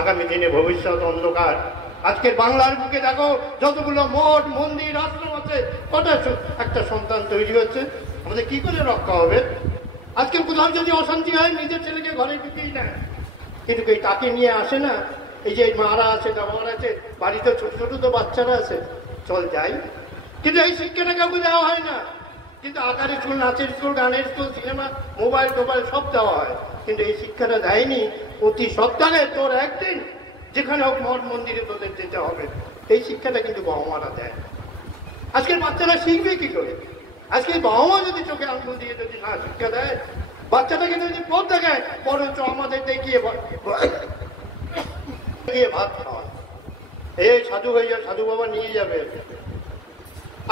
আগামী দিনে ভবিষ্যৎ অন্ধকার। আজকের বাংলার বুকে দেখো যতগুলো মঠ মন্দির আশ্রম আছে, কটা একটা সন্তান তৈরি হচ্ছে, আমাদের কি করে রক্ষা হবে? আজকে কোথাও যদি অশান্তি হয় নিজের ছেলেকে ঘরে ঢুকেই নেয়, কিন্তু এই তাকে নিয়ে আসে না। এই যে মারা আছে বাবার আছে, বাড়িতে ছোট ছোট তো বাচ্চারা আছে, চল যাই, কিন্তু এই শিক্ষাটা কাউকে দেওয়া হয় না। কিন্তু আঁকার স্কুল, নাচের স্কুল, গানের স্কুল, সিনেমা, মোবাইল টোবাইল সব দেওয়া হয়, কিন্তু এই শিক্ষাটা দেয়নি প্রতি সপ্তাহে তোর একদিন যেখানে হোক মঠ মন্দিরে তোদের যেতে হবে। এই শিক্ষাটা কিন্তু বাবা মারা দেয়। আজকের বাচ্চারা শিখবে কি করে? আজকে বাবা মা যদি চোখে আঙুল দিয়ে যদি না শিক্ষা দেয়, বাচ্চাটাকে যদি পথ দেখায়, বরঞ্চ আমাদের দেখিয়ে ভাত খাওয়া, এই সাধু হয়ে যাবে, সাধু বাবা নিয়ে যাবে।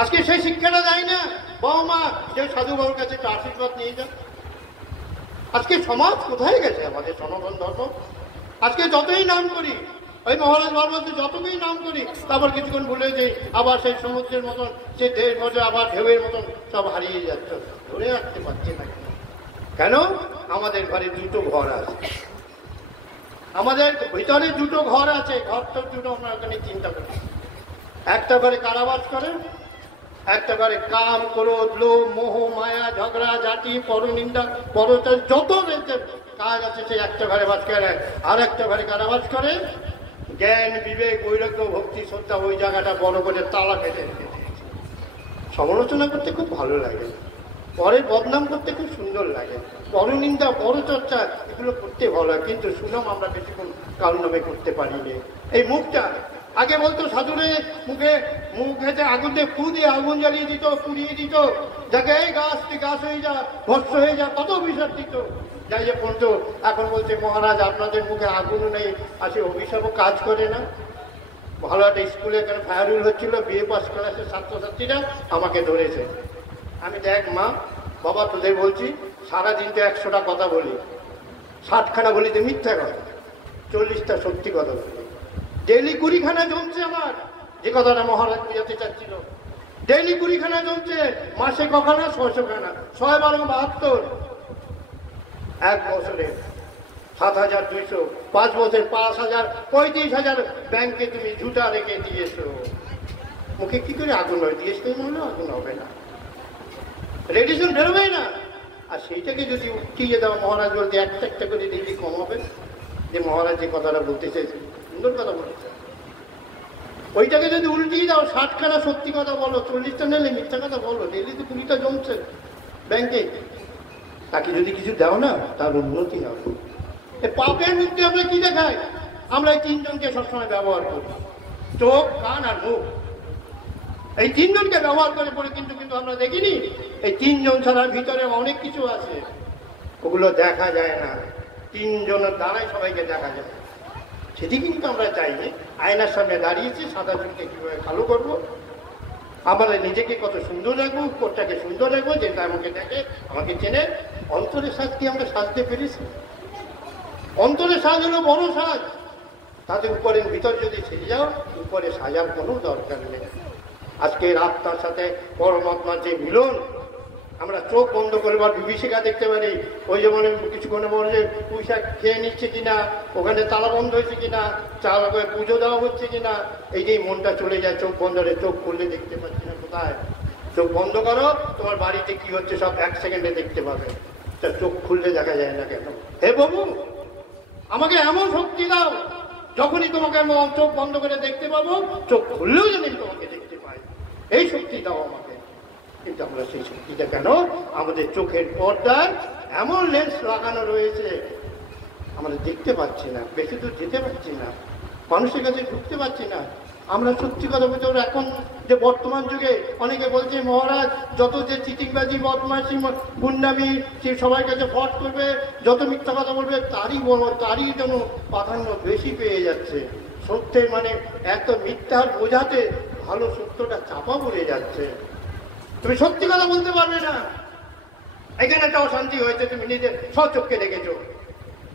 আজকে সেই শিক্ষাটা দেয় না বাবা মা, যে সাধু বাবার কাছে একটা আশীর্বাদ নিয়ে যান। আজকে সমাজ কোথায় গেছে আমাদের সনাতন ধর্ম? আজকে যতই নাম করি, ওই মহারাজ বারবারকে যতই নাম করি, তারপর কিছুক্ষণ ভুলে যাই, আবার সেই সমুদ্রের মতন, সেই ঢেউয়ের মতন, আবার ঢেউয়ের মতন সব হারিয়ে যাচ্ছে, ধরে রাখতে পারছি না। কেন? আমাদের ঘরে দুটো ঘর আছে, আমাদের ভিতরে দুটো ঘর আছে, ঘর তো দুটো, আমরা ওখানে চিন্তা করি। একটা ঘরে কারাবাস করে, একটা ঘরে কাম, ক্রোধ, লোভ, মোহ, মায়া, ঝগড়া, জাতি, পরনিন্দা, পরচার, যত কাজ আছে সেই একটা ঘরে বাস করে। আর একটা ঘরে কারাবাস করে জ্ঞান, বিবেক, বৈরাগ্য, ভক্তি, শ্রদ্ধা, ওই জায়গাটা বড় করে তালা কেটে রেখে দিয়েছে। সমালোচনা করতে খুব ভালো লাগে, পরের বদনাম করতে খুব সুন্দর লাগে, পরনিন্দা, পরচর্চা এগুলো করতে ভালো লাগে, কিন্তু সুনাম আমরা বেশিক্ষণ কারো নামে করতে পারিনি। এই মুখটা আগে বলতো সাধুরে মুখে আগুন দিয়ে ফু দিয়ে আগুন জ্বালিয়ে দিত, পুড়িয়ে দিত, যাকে এই গাছ তুই গাছ হয়ে যা, ভস্ম হয়ে যা, কত অভিশাপ দিত। যাই যে পড়তো, এখন বলছে মহারাজ আপনাদের মুখে আগুনও নেই, আসে অভিশাপও কাজ করে না। ভালো একটা স্কুলে এখানে ফায়ারুল হচ্ছিল, বিএ পাস ক্লাসের ছাত্রছাত্রীরা আমাকে ধরেছে। আমি দেখ মা বাবা তোদের বলছি, সারাদিন তো 100টা কথা বলি, 60খানা বলি তো মিথ্যা কথা, 40টা সত্যি কথা বলি। ডেইলি 20খানা জমছে আমার, যে কথাটা মহারাজ বুঝাতে চাচ্ছিল। ডেইলি 20খানা জমছে, মাসে কখানা? 600খানা, 6 12 72, এক বছরে 7200, 5 বছর 5000, 35,000 ব্যাংকে তুমি ঝুটা রেখে দিয়েছো। মুখে কি করে আগুন হয়? দিয়েছ মনে আগুন হবে না, রেডিয়েশন বেরোবে না। আর সেইটাকে যদি উঠিয়ে দাও, মহারাজ বলতে একটা একটা করে ডেইলি কম হবে। যে মহারাজ যে কথাটা বলতেছে, সুন্দর কথা বলেছে, ওইটাকে যদি উল্টিয়ে দাও, 60খানা সত্যি কথা বলো, 40টা নিলে মিথ্যা কথা বলো, ডেইলি তো 20টা জমছে ব্যাংকে। তাকে যদি কিছু দাও না, তার উন্নতি হবে। পাপের মধ্যে আমরা কি দেখাই? আমরা এই 3জনকে সবসময় ব্যবহার করি, চোখ, কান আর মুখ। এই 3জনকে ব্যবহার করে পরে কিন্তু আমরা দেখিনি এই 3জন ছাড়ার ভিতরে অনেক কিছু আছে, ওগুলো দেখা যায় না। 3জনের দ্বারাই সবাইকে দেখা যায়, সেদিকে কিন্তু আমরা চাইনি। আয়নার সামনে দাঁড়িয়েছি, সাদা চুলকে কিভাবে কালো করবো, আমরা নিজেকে কত সুন্দর রাখবো, কোটটাকে সুন্দর রাখবো, যেটা আমাকে দেখে আমাকে চেনে। অন্তরের সাজ কি আমরা সাজতে পেরেছি? অন্তরের সাজ হলো বড় সাজ, তাতে উপরের ভিতর যদি সেজে যাও, উপরে সাজার কোনো দরকার নেই। আজকে আত্মার সাথে পরমাত্মার যে মিলন, আমরা চোখ বন্ধ করে বা বিভীষিকা দেখতে পারি, ওই যেমন কিছুক্ষণে মনে যে পয়সা খেয়ে নিচ্ছে কিনা, ওখানে তালা বন্ধ হয়েছে কিনা, চাল পুজো দেওয়া হচ্ছে কিনা, এই যে মনটা চলে যায় চোখ বন্ধ করে। চোখ খুললে দেখতে পাচ্ছি না কোথায়, চোখ বন্ধ করো, তোমার বাড়িতে কি হচ্ছে সব 1 সেকেন্ডে দেখতে পাবে। তা চোখ খুললে দেখা যায় না কেন? হে বাবু, আমাকে এমন শক্তি দাও, যখনই তোমাকে আমি চোখ বন্ধ করে দেখতে পাবো, চোখ খুললেও যেন তোমাকে দেখতে পাই, এই শক্তি দাও আমাকে। কিন্তু আমরা সেই শক্তিটা কেন? আমাদের চোখের পর্দায় এমন লেন্স লাগানো রয়েছে, আমরা দেখতে পাচ্ছি না, বেশি দূর যেতে পারছি না, মানুষের কাছে ঢুকতে পারছি না। আমরা সত্যি কথা বলতে, এখন যে বর্তমান যুগে অনেকে বলছে মহারাজ যত যে চিটিংবাজি, বদমাইশি, গুন্ডামি, সে সবার কাছে ফট করবে, যত মিথ্যা কথা বলবে তারই যেন প্রাধান্য বেশি পেয়ে যাচ্ছে। সত্যের মানে এত মিথ্যার বোঝাতে ভালো সত্যটা চাপা পড়ে যাচ্ছে। তুমি সত্যি কথা বলতে পারবে না। এখানে একটা অশান্তি হয়েছে, তুমি নিজের স্বচক্ষে দেখেছো,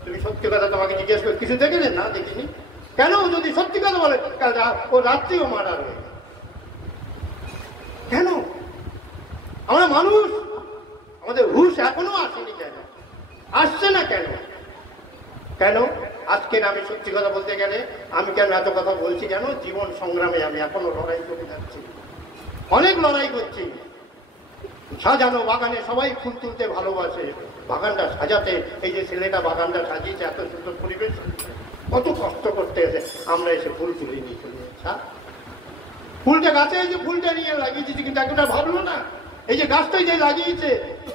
তুমি সত্যি কথা তোমাকে জিজ্ঞেস করে কিছু দেখেছেন? না, দেখিনি। কেন? যদি সত্যি কথা বলে, ও রাত্রিও মারা রয়ে, কেন? আমরা মানুষ, আমাদের হুঁশ এখনো আসেনি কেন? আসছে না কেন? কেন? আজকের আমি সত্যি কথা বলতে গেলে আমি কেন এত কথা বলছি কেন, জীবন সংগ্রামে আমি এখনো লড়াই করে যাচ্ছি, অনেক লড়াই করছি। সাজানো বাগানে সবাই ফুল তুলতে ভালোবাসে, বাগানটা সাজাতে, এই যে ছেলেটা বাগানটা সাজিয়েছে, এত সুন্দর পরিবেশ, কত কষ্ট করতে এসে আমরা এসে ফুল তুলে নিয়ে চলে যাচ্ছি। ফুলটা গাছে এই যে ফুলটা নিয়ে লাগিয়েছি, কিন্তু একটা ভাবলো না এই যে গাছটাই যে লাগিয়েছে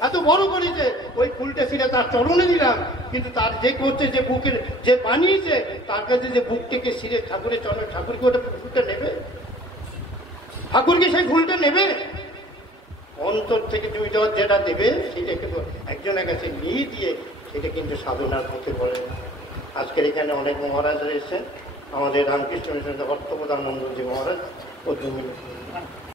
এত বড় করেছে, ওই ফুলটা ছিঁড়ে তার চরণে দিলাম, কিন্তু তার যে করছে, যে বুকের যে বানিয়েছে, তার কাছে যে বুকটাকে ছিঁড়ে ঠাকুরের চরণে, ঠাকুরকে ওটা ফুলটা নেবে? ঠাকুরকে সেই ফুলটা নেবে? অন্তর থেকে তুমি যেটা দেবে সেটা কিন্তু একজনের কাছে নিয়ে দিয়ে সেটা কিন্তু সাধনার পথে বলে না। আজকের এখানে অনেক মহারাজরা এসেছেন, আমাদের রামকৃষ্ণ মিশনের অর্থপ্রধান মন্ডলজি মহারাজ ও